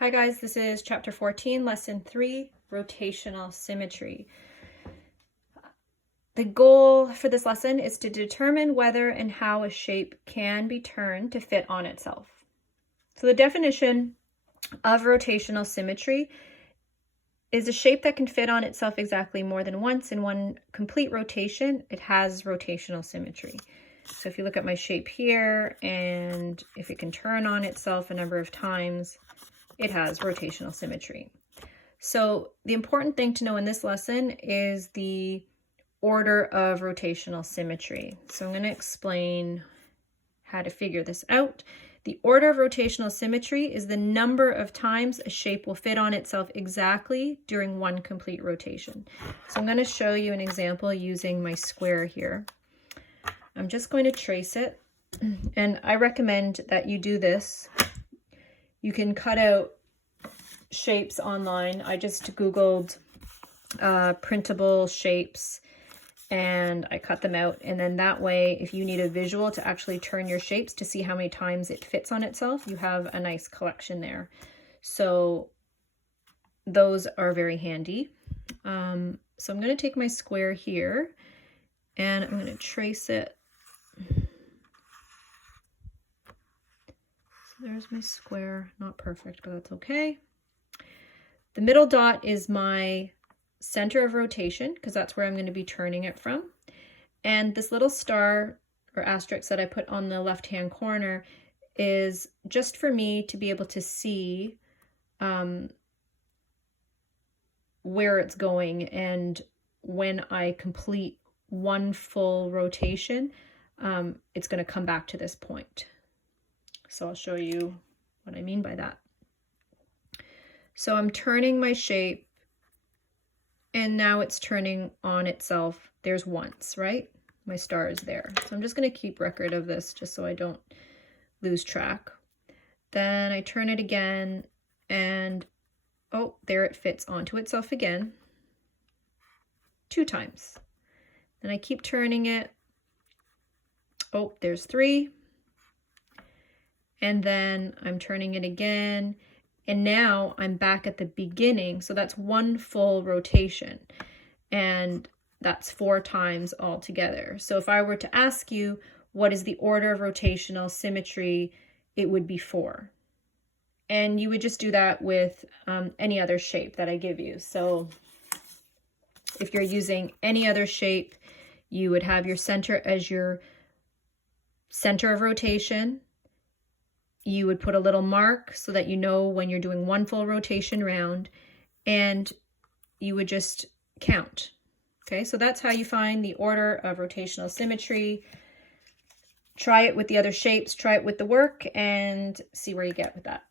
Hi guys, this is chapter 14, lesson 3, rotational symmetry. The goal for this lesson is to determine whether and how a shape can be turned to fit on itself. So the definition of rotational symmetry is a shape that can fit on itself exactly more than once in one complete rotation. It has rotational symmetry. So if you look at my shape here, and if it can turn on itself a number of times, it has rotational symmetry. So the important thing to know in this lesson is the order of rotational symmetry. So I'm going to explain how to figure this out. The order of rotational symmetry is the number of times a shape will fit on itself exactly during one complete rotation. So I'm going to show you an example using my square here. I'm just going to trace it, and I recommend that you do this. You can cut out shapes online. I just Googled printable shapes and I cut them out. And then that way, if you need a visual to actually turn your shapes to see how many times it fits on itself, you have a nice collection there. So those are very handy. So I'm going to take my square here and I'm going to trace it. There's my square, not perfect, but that's okay. The middle dot is my center of rotation because that's where I'm going to be turning it from. And this little star or asterisk that I put on the left-hand corner is just for me to be able to see where it's going, and when I complete one full rotation, it's going to come back to this point. So I'll show you what I mean by that. So I'm turning my shape, and now it's turning on itself. There's once, right? My star is there. So I'm just going to keep record of this just so I don't lose track. Then I turn it again, and oh, there it fits onto itself again 2 times. Then I keep turning it. Oh, there's 3. And then I'm turning it again, and now I'm back at the beginning. So that's 1 full rotation, and that's 4 times altogether. So if I were to ask you what is the order of rotational symmetry, it would be 4. And you would just do that with any other shape that I give you. So if you're using any other shape, you would have your center as your center of rotation. You would put a little mark so that you know when you're doing 1 full rotation round, and you would just count. Okay, so that's how you find the order of rotational symmetry. Try it with the other shapes, try it with the work, and see where you get with that.